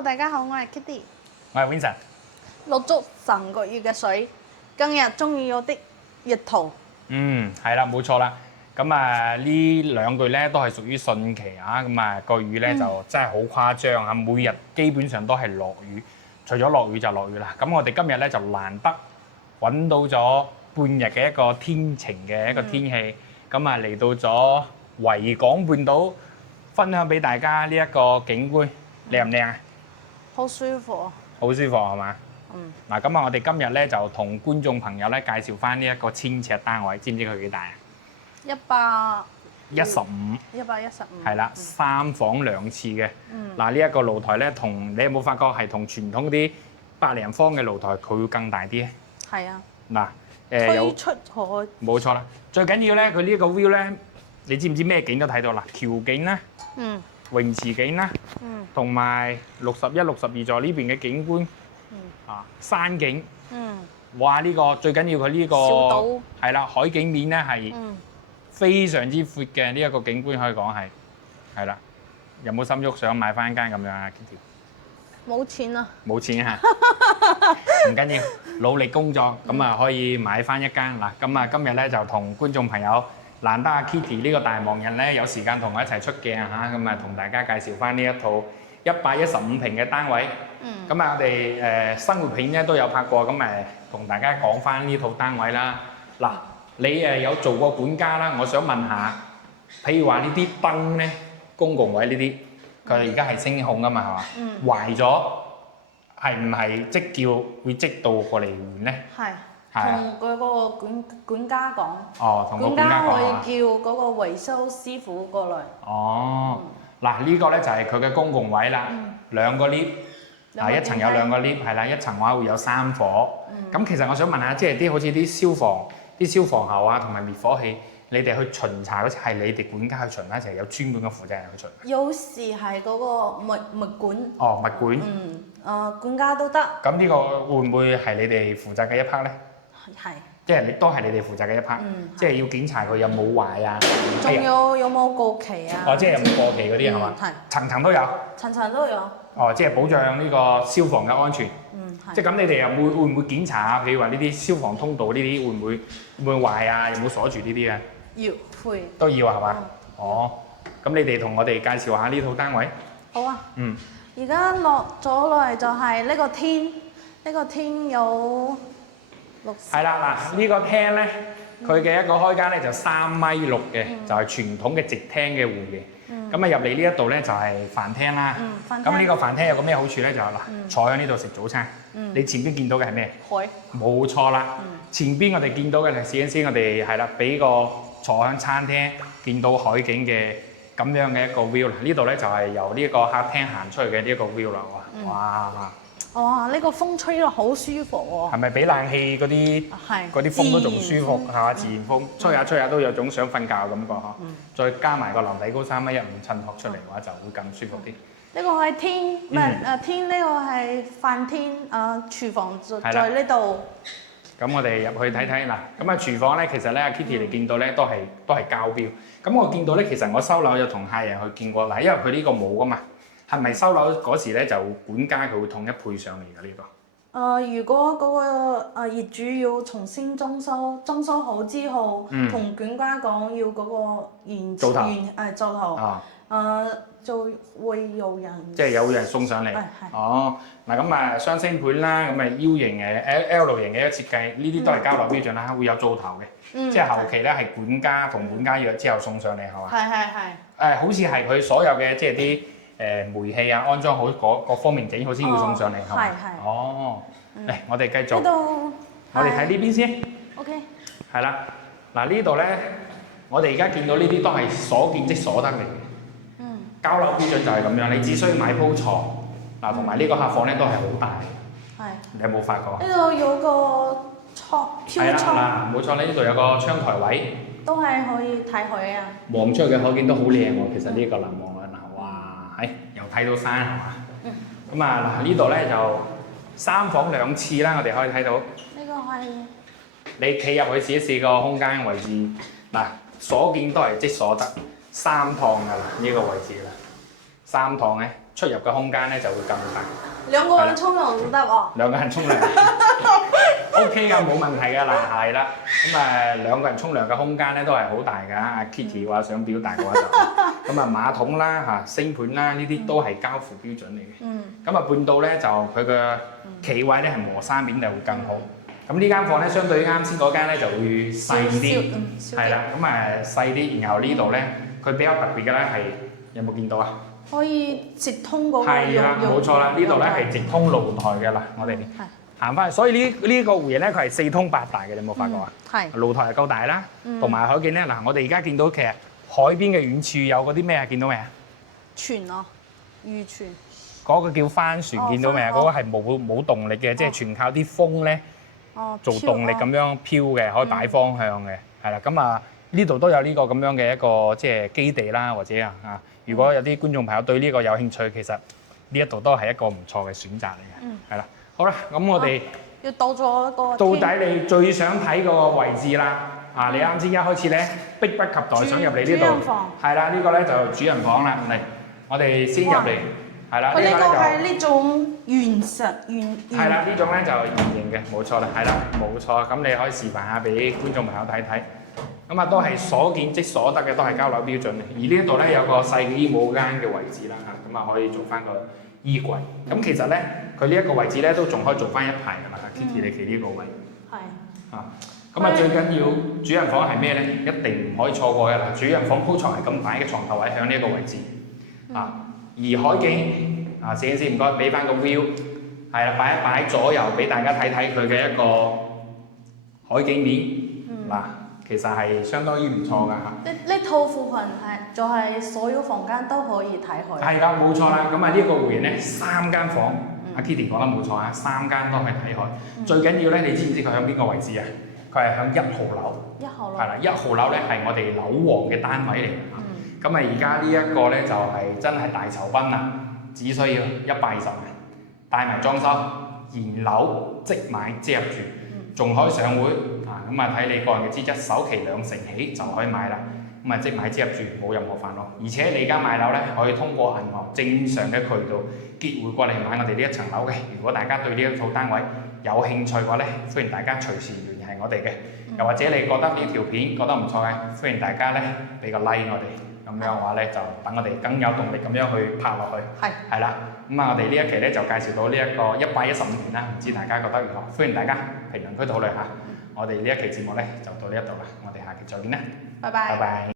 Hello，大家好，我係 Kitty。我係 Vincent。錄足成個月嘅水，今日終於有啲月圖。係啦，冇錯啦。咁啊，呢兩句咧都係屬於汛期啊。咁啊，個雨咧就真係好誇張啊！每日基本上都係落雨，除咗落雨就落雨啦。咁我哋今日咧就難得揾到咗半日嘅一個天晴嘅一個天氣，咁啊嚟到咗維港半島，分享俾大家呢一個景觀，靚唔靚啊？好舒服。好舒服係嘛？嗱，咁啊，我哋今日咧就同觀眾朋友咧介紹翻呢一個1000尺單位，知唔知佢幾大啊？115。115。係啦，3房2廁嘅。嗱，呢一個露台咧，同你有冇發覺係同傳統啲百零方嘅露台佢會更大啲咧？係啊。嗱，推出海。冇錯啦，最緊要咧，佢呢一個 view 咧，你知唔知咩景都睇到啦？橋景啦，泳池景啦，同埋61、62座呢邊嘅景觀，山景，哇！呢個最緊要佢呢個小島係啦，海景面咧係非常之闊嘅，呢一個景觀可以講係啦。有冇心喐想買翻間咁樣啊 Kitty？ 冇錢啊！冇錢嚇，唔緊要，努力工作咁啊可以買翻一間嗱。咁啊今日咧就同觀眾朋友難得阿 Kitty 呢個大忙人咧有時間同我一齊出鏡嚇，咁啊同大家介紹翻呢一套115平嘅單位。咁啊我哋生活片咧都有拍過，咁同大家講翻呢套單位啦。嗱，你有做過管家啦，我想問下，譬如話呢啲燈咧，公共位呢啲，佢而家係聲控噶嘛係嘛？壞咗係唔係即叫會即到過嚟換咧？係。同嗰個管家講。哦，同個管家講可以叫嗰個維修師傅過來。哦，嗱呢個咧就係佢嘅公共位啦，兩個 lift，一層有2個 lift，係啦，一層嘅話會有3火。咁其實我想問下，即係啲好似啲消防喉啊，同埋滅火器，你哋去巡查嗰時係你哋管家去巡啦，定係有專門嘅負責人去巡？有時係嗰個物管。哦，物管。管家都得。咁呢個會唔會係你哋負責嘅一 part 咧？係。即係都係你哋負責嘅一 part，即係要檢查佢有冇壞啊，仲有冇過期啊？哦，即係有冇過期嗰啲係嘛？係。層層都有。層層都有。哦，即係保障呢個消防嘅安全。係。即係咁，你哋又會唔會檢查啊？譬如話呢啲消防通道呢啲會唔會壞啊？有冇鎖住呢啲啊？要會。都要係嘛？哦，咁你哋同我哋介紹下呢套單位。好啊。而家落咗嚟就係呢個廳，呢個廳有6。係啦，嗱呢個廳咧，佢嘅一個開間咧就3.6米嘅，就係傳統嘅直廳嘅戶型。咁啊入嚟呢一度咧就係飯廳啦。咁呢個飯廳有個咩好處咧？就係嗱，坐喺呢度食早餐。你前邊見到嘅係咩？海。冇錯啦。前邊我哋見到嘅係試緊先，我哋係啦，俾個坐喺餐廳見到海景嘅咁樣嘅一個 view 啦。呢度咧就係由呢個客廳行出去嘅呢一個 view 啦。哇！哇！呢個風吹落好舒服喎。係咪比冷氣嗰啲風都仲舒服係嘛？自然風吹下吹下都有種想瞓覺感覺呵。再加埋個樓底高3.15米襯托出嚟嘅話，就會更舒服啲。呢個係廳，唔係廳，呢個係飯廳，廚房在呢度。咁我哋入去睇睇嗱，咁啊廚房咧，其實咧阿 Kitty 你見到咧都係膠標。咁我見到咧，其實我收樓有同客人去見過嗱，因為佢呢個冇噶嘛。係咪收樓嗰時咧就管家佢會統一配上嚟㗎呢個？如果嗰個業主要重新裝修好之後，同管家講要嗰個灶頭，就會有人。即係有人送上嚟。哦，嗱咁啊雙星盤啦，咁啊 U 型嘅 L 型嘅一個設計，呢啲都係交樓標準啦，會有灶頭嘅。即係後期咧係管家同管家約之後送上嚟係嘛？係。好似係佢所有嘅即係啲。煤氣啊，安裝好各方面整好先要送上嚟，係嘛？係。哦，嚟我哋繼續。我哋睇呢邊先。OK。係啦，嗱呢度咧，我哋而家見到呢啲都係所見即所得嚟嘅。交樓標準就係咁樣，你只需要買鋪床，嗱同埋呢個客房咧都係好大嘅。係。你有冇發覺？呢度有個窗，飄窗。係啦，嗱冇錯，呢度有個窗台位。都係可以睇海啊。望出去嘅海景都好靚喎，其實呢個南望。又睇到山係嘛？咁啊嗱，呢度咧就3房2廁啦，我哋可以睇到。呢個係。你企入去試一試個空間位置，嗱，所見都係即所得，3趟㗎啦，呢個位置啦，3趟咧，出入嘅空間咧就會更大。兩個人沖涼都得喎。兩個人沖涼 OK 㗎，冇問題㗎嗱，係啦。咁兩個人沖涼嘅空間咧都係好大㗎。阿 Kitty 話想表達嘅話就咁馬桶啦星盤啦呢啲都係交付標準嚟嘅。咁半島咧就佢嘅企位咧係磨砂面就會更好。咁呢間房咧相對於啱先嗰間咧就會細啲，係啦。細啲，然後呢度咧佢比較特別嘅咧係有冇見到啊？可以直通嗰個係啦，冇錯啦，呢度咧係直通露台嘅啦，我哋行翻去，所以呢個湖型咧佢係4通8達嘅，你有冇發覺啊？係。露台係夠大啦，同埋可見咧嗱，我哋而家見到其實海邊嘅遠處有嗰啲咩啊？見到未啊？船咯，漁船。嗰個叫帆船，見到未啊？嗰個係冇動力嘅，即係全靠啲風咧做動力咁樣飄嘅，可以擺方向嘅，係啦。咁呢度都有呢個咁樣嘅一個即係基地啦，或者如果有啲觀眾朋友對呢個有興趣，其實呢一度都係一個唔錯嘅選擇嚟嘅，係啦。好啦，咁我哋要到咗一個。到底你最想睇個位置啦？你啱先一開始咧迫不及待想入嚟呢度。主人房。係啦，呢個咧就主人房啦。嚟，我哋先入嚟，係啦。呢個係呢種圓實。係啦，呢種咧就圓形嘅，冇錯啦，係啦，冇錯。咁你可以示範下俾觀眾朋友睇睇。咁都係所見即所得嘅，都係交樓標準嘅。而呢一度咧有個細嘅衣帽間嘅位置啦，可以做翻個衣櫃。咁其實咧，佢呢一個位置咧都仲可以做翻一排㗎嘛。Kitty 你企呢個位。係。最緊要主人房係咩咧？一定唔可以錯過嘅啦。主人房鋪床係咁大嘅床頭位喺呢一個位置。而海景攝影師唔該俾翻個 view， 係啦，擺一擺左右俾大家睇睇佢嘅一個海景面嗱。其實係相當於唔錯㗎嚇。呢套扶貧就係所有房間都可以睇海。係啦，冇錯啦。呢一個湖型咧，3間房，阿 Kitty 講得冇錯啊，3間都係睇海。最緊要咧，你知唔知佢喺邊個位置啊？佢係喺1號樓。1號樓。係啦，1號樓咧係我哋樓王嘅單位嚟嘅。而家呢一個咧就係真係大酬賓啦，只需要120萬，帶埋裝修，現樓即買即入住，仲可以上會。睇你個人嘅資質，首期2成起就可以買啦。即買即入住，冇任何煩惱。而且你而家買樓咧，可以通過銀行正常嘅渠道結匯過嚟買我哋呢一層樓嘅。如果大家對呢一套單位有興趣嘅話咧，歡迎大家隨時聯繫我哋嘅。又或者你覺得呢條片覺得唔錯嘅，歡迎大家咧俾個 like 我哋。咁樣嘅話咧，就等我哋更有動力咁樣去拍落去。係啦。我哋呢一期咧就介紹到呢一個115年啦，唔知大家覺得如何？歡迎大家評論區討論下。我哋呢一期節目咧就到呢一度啦，我哋下期再見啦，拜拜。